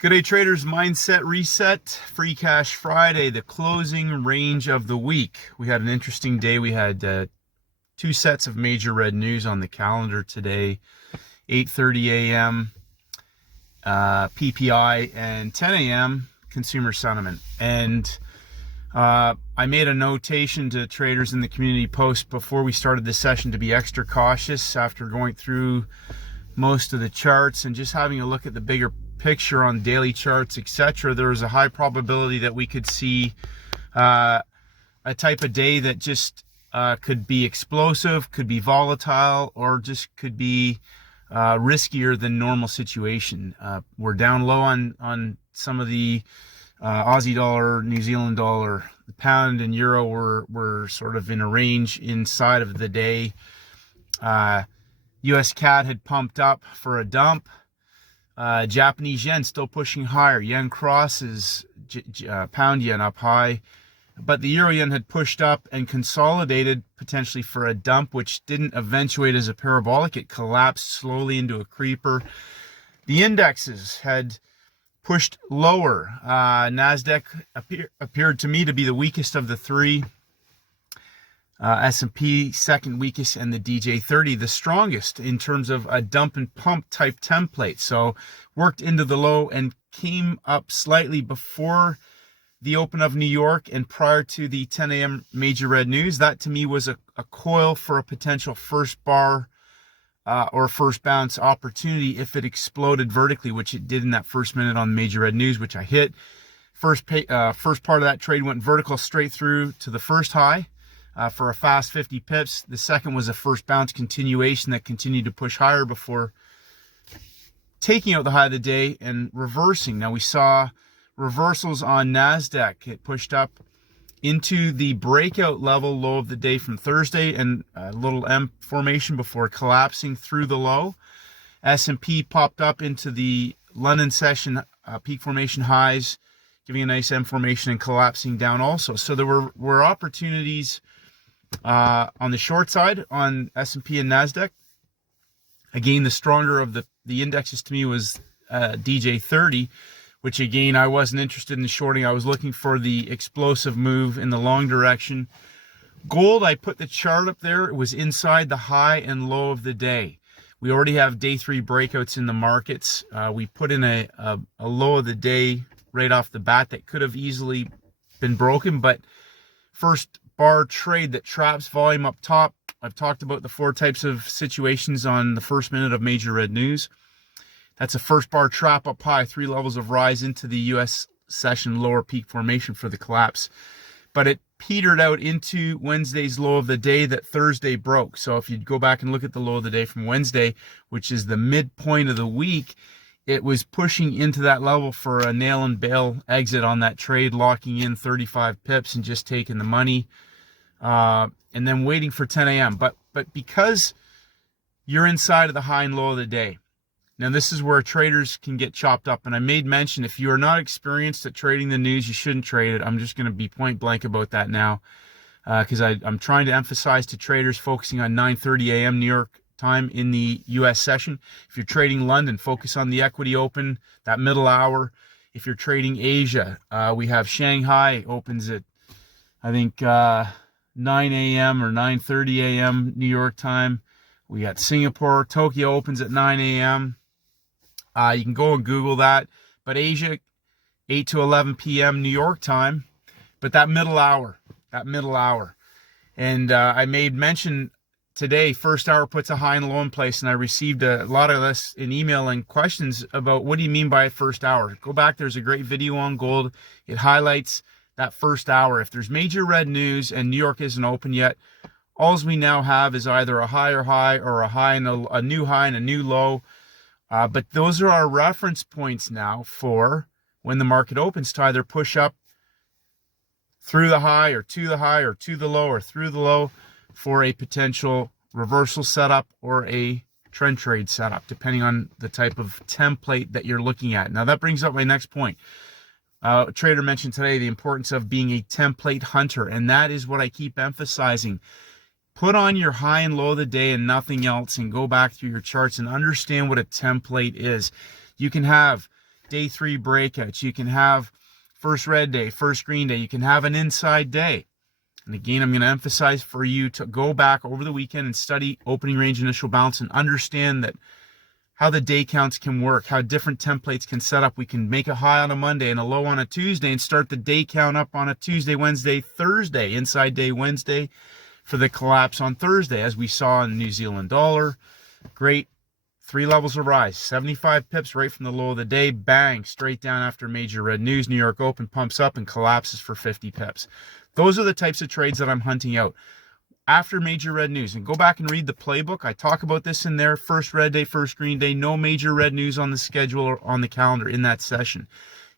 Good day, traders. Mindset reset. Free Cash Friday, the closing range of the week. We had an interesting day. We had two sets of major red news on the calendar today. 8:30 a.m. PPI and 10 a.m. consumer sentiment. And I made a notation to traders in the community post before we started this session to be extra cautious after going through most of the charts and just having a look at the bigger picture on daily charts, etc. There was a high probability that we could see a type of day that just could be explosive, could be volatile, or just could be riskier than normal situation. We're down low on some of the Aussie dollar, New Zealand dollar, the pound and euro were sort of in a range inside of the day. US CAD had pumped up for a dump. Japanese yen still pushing higher. Yen crosses pound yen up high. But the euro yen had pushed up and consolidated potentially for a dump, which didn't eventuate as a parabolic. It collapsed slowly into a creeper. The indexes had pushed lower. NASDAQ appeared to me to be the weakest of the three. S&P second weakest, and the DJ30 the strongest in terms of a dump and pump type template. So worked into the low and came up slightly before the open of New York and prior to the 10 a.m. major red news. That to me was a coil for a potential first bar or first bounce opportunity if it exploded vertically, which it did in that first minute on major red news, which I hit. First part of that trade went vertical straight through to the first high. For a fast 50 pips. The second was a first bounce continuation that continued to push higher before taking out the high of the day and reversing. Now we saw reversals on NASDAQ. It pushed up into the breakout level low of the day from Thursday and a little M formation before collapsing through the low. S&P popped up into the London session peak formation highs, giving a nice M formation and collapsing down also. So there were opportunities on the short side on S&P and NASDAQ. Again, the stronger of the indexes to me was DJ30, which again, I wasn't interested in the shorting. I was looking for the explosive move in the long direction. Gold, I put the chart up there. It was inside the high and low of the day. We already have day three breakouts in the markets. We put in a low of the day right off the bat that could have easily been broken, but first bar trade that traps volume up top. I've talked about the four types of situations on the first minute of major red news. That's a first bar trap up high, 3 levels of rise into the US session lower peak formation for the collapse. But it petered out into Wednesday's low of the day that Thursday broke. So if you go back and look at the low of the day from Wednesday, which is the midpoint of the week, it was pushing into that level for a nail and bail exit on that trade, locking in 35 pips and just taking the money. And then waiting for 10 a.m. But because you're inside of the high and low of the day, now this is where traders can get chopped up. And I made mention, if you are not experienced at trading the news, you shouldn't trade it. I'm just going to be point blank about that now, because I'm trying to emphasize to traders focusing on 9:30 a.m. New York time in the U.S. session. If you're trading London, focus on the equity open, that middle hour. If you're trading Asia, we have Shanghai opens at, I think, 9 a.m. or 9:30 a.m. New York time. We got Singapore. Tokyo opens at 9 a.m. You can go and Google that. But Asia, 8 to 11 p.m. New York time. But that middle hour. And I made mention today, first hour puts a high and low in place. And I received a lot of this in email and questions about what do you mean by first hour? Go back. There's a great video on gold. It highlights that first hour. If there's major red news and New York isn't open yet, all we now have is either a higher high or a high and a new high and a new low. But those are our reference points now for when the market opens to either push up through the high or to the high or to the low or through the low for a potential reversal setup or a trend trade setup, depending on the type of template that you're looking at. Now that brings up my next point. A trader mentioned today the importance of being a template hunter, and that is what I keep emphasizing. Put on your high and low of the day and nothing else, and go back through your charts and understand what a template is. You can have day 3 breakouts. You can have first red day, first green day. You can have an inside day. And again, I'm going to emphasize for you to go back over the weekend and study opening range initial balance and understand that how the day counts can work, how different templates can set up. We can make a high on a Monday and a low on a Tuesday and start the day count up on a Tuesday, Wednesday, Thursday, inside day Wednesday for the collapse on Thursday, as we saw in the New Zealand dollar. Great 3 levels of rise, 75 pips right from the low of the day, bang, straight down after major red news. New York Open pumps up and collapses for 50 pips. Those are the types of trades that I'm hunting out after major red news. And go back and read the playbook. I talk about this in there. First red day, first green day, no major red news on the schedule or on the calendar in that session.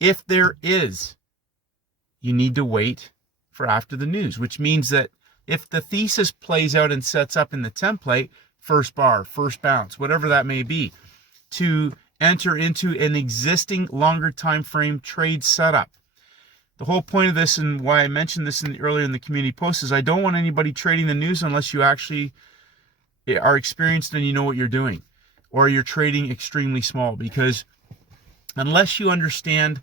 If there is, you need to wait for after the news, which means that if the thesis plays out and sets up in the template, first bar, first bounce, whatever that may be, to enter into an existing longer time frame trade setup. The whole point of this, and why I mentioned this earlier in the community post, is I don't want anybody trading the news unless you actually are experienced and you know what you're doing, or you're trading extremely small, because unless you understand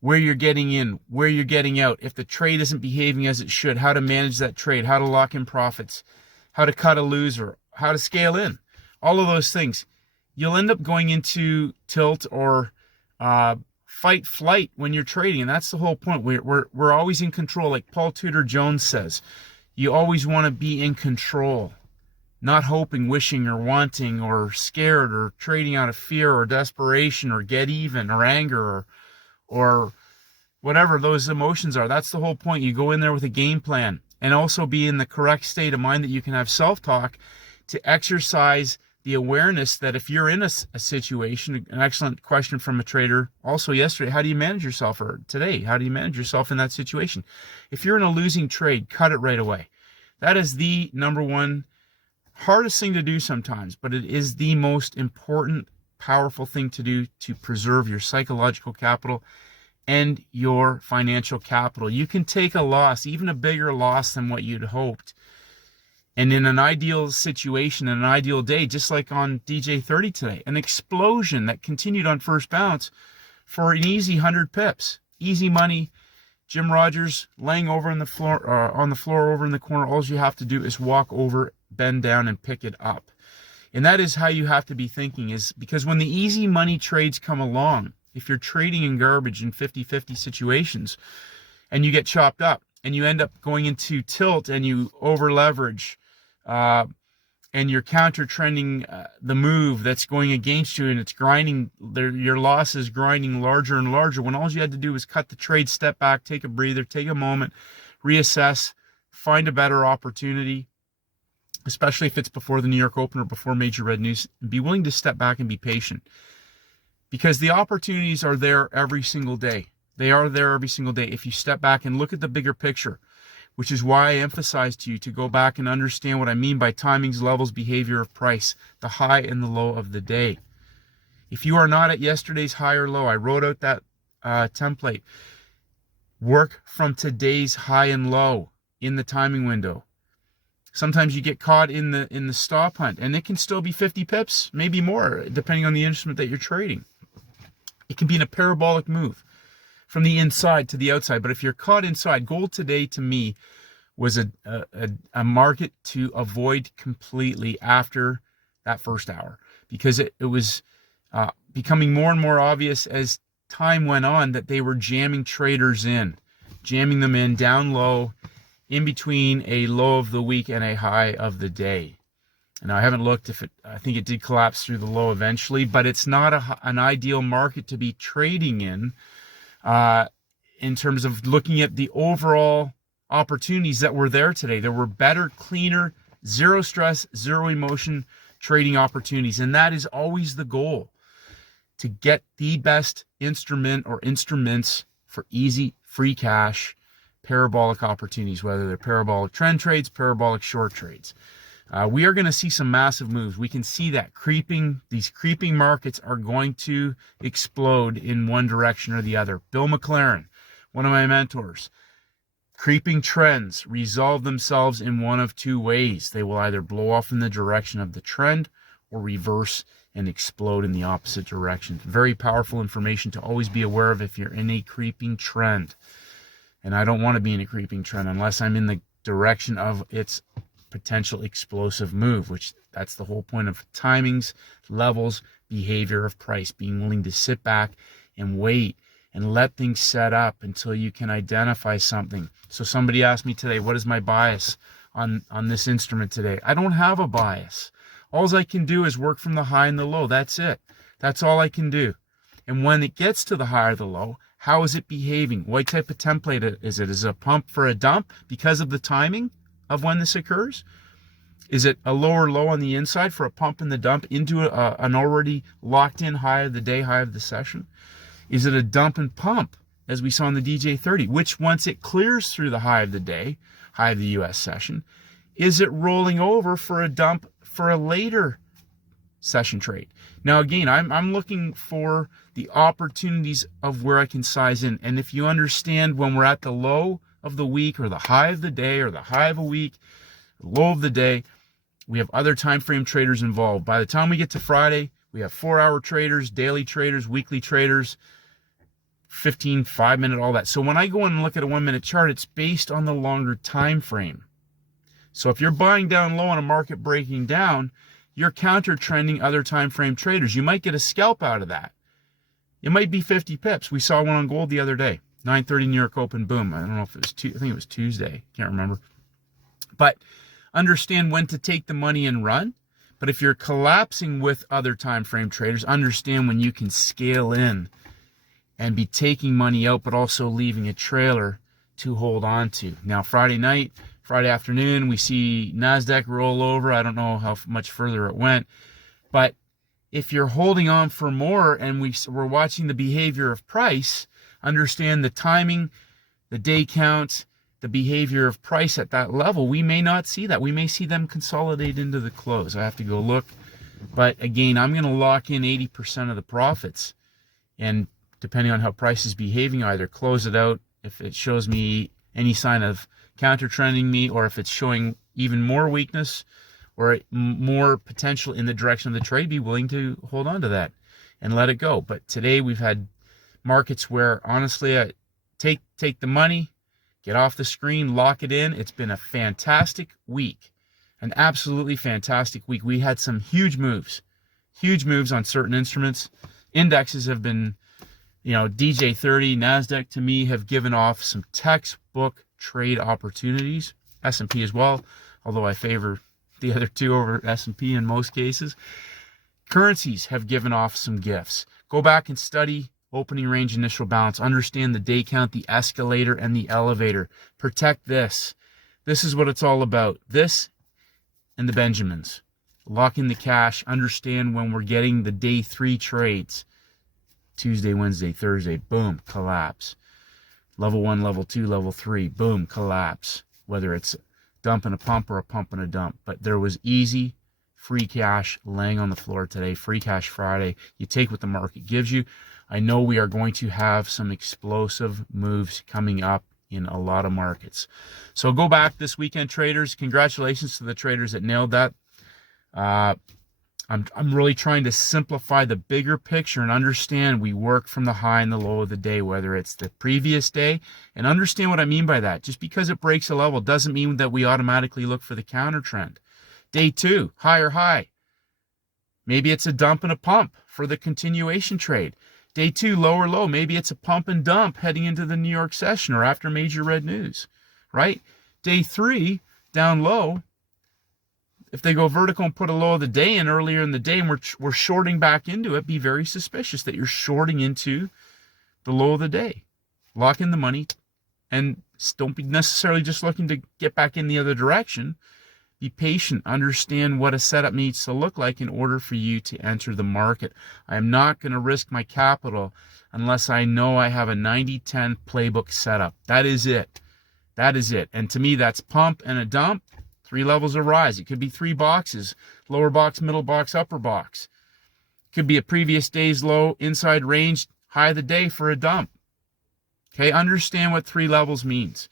where you're getting in, where you're getting out, if the trade isn't behaving as it should, how to manage that trade, how to lock in profits, how to cut a loser, how to scale in, all of those things, you'll end up going into tilt or fight flight when you're trading. And that's the whole point. We're always in control. Like Paul Tudor Jones says, you always want to be in control, not hoping, wishing, or wanting, or scared, or trading out of fear or desperation or get even or anger or whatever those emotions are. That's the whole point. You go in there with a game plan and also be in the correct state of mind that you can have self-talk to exercise the awareness that if you're in a situation. An excellent question from a trader also yesterday: how do you manage yourself, or today, how do you manage yourself in that situation? If you're in a losing trade, cut it right away. That is the number one hardest thing to do sometimes, but it is the most important, powerful thing to do to preserve your psychological capital and your financial capital. You can take a loss, even a bigger loss than what you'd hoped, and in an ideal situation, an ideal day, just like on DJ30 today, an explosion that continued on first bounce for an easy 100 pips. Easy money. Jim Rogers laying over on the floor over in the corner. All you have to do is walk over, bend down, and pick it up. And that is how you have to be thinking, is because when the easy money trades come along, if you're trading in garbage in 50-50 situations and you get chopped up and you end up going into tilt and you over leverage, and you're counter trending the move that's going against you, and it's grinding, your loss is grinding larger and larger, when all you had to do was cut the trade, step back, take a breather, take a moment, reassess, find a better opportunity, especially if it's before the New York Open or before major red news, and be willing to step back and be patient, because the opportunities are there every single day. They are there every single day if you step back and look at the bigger picture, which is why I emphasize to you to go back and understand what I mean by timings, levels, behavior of price, the high and the low of the day. If you are not at yesterday's high or low, I wrote out that template. Work from today's high and low in the timing window. Sometimes you get caught in the stop hunt, and it can still be 50 pips, maybe more, depending on the instrument that you're trading. It can be in a parabolic move from the inside to the outside. But if you're caught inside, gold today to me was a market to avoid completely after that first hour, because it was becoming more and more obvious as time went on that they were jamming traders in, jamming them in down low in between a low of the week and a high of the day. And I haven't looked if I think it did collapse through the low eventually, but it's not an ideal market to be trading in terms of looking at the overall opportunities that were there today. There were better, cleaner, zero stress, zero emotion trading opportunities. And that is always the goal, to get the best instrument or instruments for easy, free cash, parabolic opportunities, whether they're parabolic trend trades, parabolic short trades. We are going to see some massive moves. We can see that these creeping markets are going to explode in one direction or the other. Bill McLaren, one of my mentors, creeping trends resolve themselves in one of two ways. They will either blow off in the direction of the trend or reverse and explode in the opposite direction. Very powerful information to always be aware of if you're in a creeping trend. And I don't want to be in a creeping trend unless I'm in the direction of its potential explosive move, which that's the whole point of timings, levels, behavior of price, being willing to sit back and wait and let things set up until you can identify something. So somebody asked me today, what is my bias on this instrument today? I don't have a bias. All I can do is work from the high and the low. That's it. That's all I can do. And when it gets to the high or the low, how is it behaving? What type of template is it? Is it a pump for a dump because of the timing of when this occurs? Is it a lower low on the inside for a pump and the dump into an already locked in high of the day, high of the session? Is it a dump and pump, as we saw in the DJ30, which once it clears through the high of the day, high of the US session, is it rolling over for a dump for a later session trade? Now, again, I'm looking for the opportunities of where I can size in. And if you understand when we're at the low of the week or the high of the day or the high of a week, low of the day, we have other time frame traders involved. By the time we get to Friday, we have 4-hour traders, daily traders, weekly traders, 15, 5-minute, all that. So when I go in and look at a 1-minute chart, it's based on the longer time frame. So if you're buying down low on a market breaking down, you're counter trending other time frame traders. You might get a scalp out of that. It might be 50 pips. We saw one on gold the other day, 9:30 New York Open, boom. I don't know if it was I think it was Tuesday. Can't remember. But understand when to take the money and run. But if you're collapsing with other time frame traders, understand when you can scale in and be taking money out, but also leaving a trailer to hold on to. Now, Friday afternoon, we see NASDAQ roll over. I don't know how much further it went. But if you're holding on for more and we're watching the behavior of price, understand the timing, the day count, the behavior of price at that level. We may not see that. We may see them consolidate into the close. I have to go look. But again, I'm going to lock in 80% of the profits. And depending on how price is behaving, either close it out if it shows me any sign of counter trending me, or if it's showing even more weakness or more potential in the direction of the trade, be willing to hold on to that and let it go. But today we've had markets where honestly, I take the money, get off the screen, lock it in. It's been a fantastic week, an absolutely fantastic week. We had some huge moves on certain instruments. Indexes have been, DJ30, NASDAQ to me have given off some textbook trade opportunities. S&P as well, although I favor the other two over S&P in most cases. Currencies have given off some gifts. Go back and study opening range, initial balance. Understand the day count, the escalator, and the elevator. Protect this. This is what it's all about. This and the Benjamins. Lock in the cash. Understand when we're getting the day 3 trades. Tuesday, Wednesday, Thursday, boom, collapse. Level 1, level 2, level 3, boom, collapse. Whether it's dump and a pump or a pump and a dump. But there was easy, free cash laying on the floor today. Free cash Friday. You take what the market gives you. I know we are going to have some explosive moves coming up in a lot of markets. So go back this weekend, traders. Congratulations to the traders that nailed that. I'm really trying to simplify the bigger picture and understand we work from the high and the low of the day, whether it's the previous day, and understand what I mean by that. Just because it breaks a level doesn't mean that we automatically look for the counter trend. Day 2, higher high. Maybe it's a dump and a pump for the continuation trade. Day 2, lower low. Maybe it's a pump and dump heading into the New York session or after major red news, right? Day 3, down low. If they go vertical and put a low of the day in earlier in the day and we're shorting back into it, be very suspicious that you're shorting into the low of the day. Lock in the money and don't be necessarily just looking to get back in the other direction. Be patient. Understand what a setup needs to look like in order for you to enter the market. I am not going to risk my capital unless I know I have a 90-10 playbook setup. That is it. That is it. And to me, that's pump and a dump. 3 levels of rise. It could be 3 boxes. Lower box, middle box, upper box. It could be a previous day's low, inside range, high of the day for a dump. Okay, understand what 3 levels means.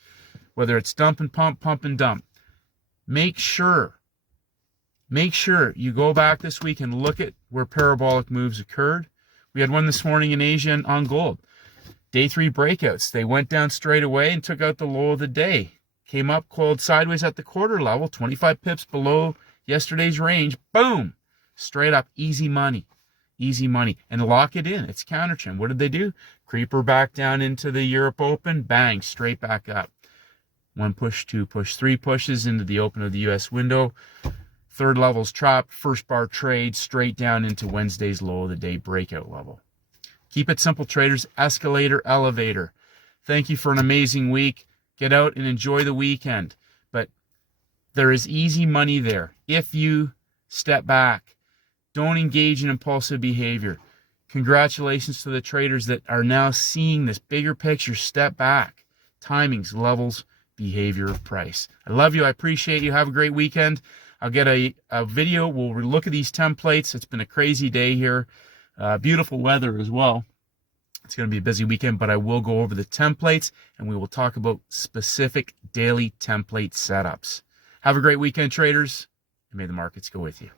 Whether it's dump and pump, pump and dump. Make sure make sure you go back this week and look at where parabolic moves occurred. We had one this morning in Asia on gold. Day 3 breakouts. They went down straight away and took out the low of the day. Came up, coiled sideways at the quarter level, 25 pips below yesterday's range. Boom! Straight up, easy money. Easy money. And lock it in. It's counter trend. What did they do? Creeper back down into the Europe Open. Bang, straight back up. 1 push, 2 push, 3 pushes into the open of the US window. Third level's chopped. First bar trade straight down into Wednesday's low of the day breakout level. Keep it simple, traders. Escalator, elevator. Thank you for an amazing week. Get out and enjoy the weekend. But there is easy money there if you step back. Don't engage in impulsive behavior. Congratulations to the traders that are now seeing this bigger picture. Step back. Timings, levels, behavior, price. I love you. I appreciate you. Have a great weekend. I'll get a video. We'll look at these templates. It's been a crazy day here. Beautiful weather as well. It's going to be a busy weekend, but I will go over the templates and we will talk about specific daily template setups. Have a great weekend, traders, and may the markets go with you.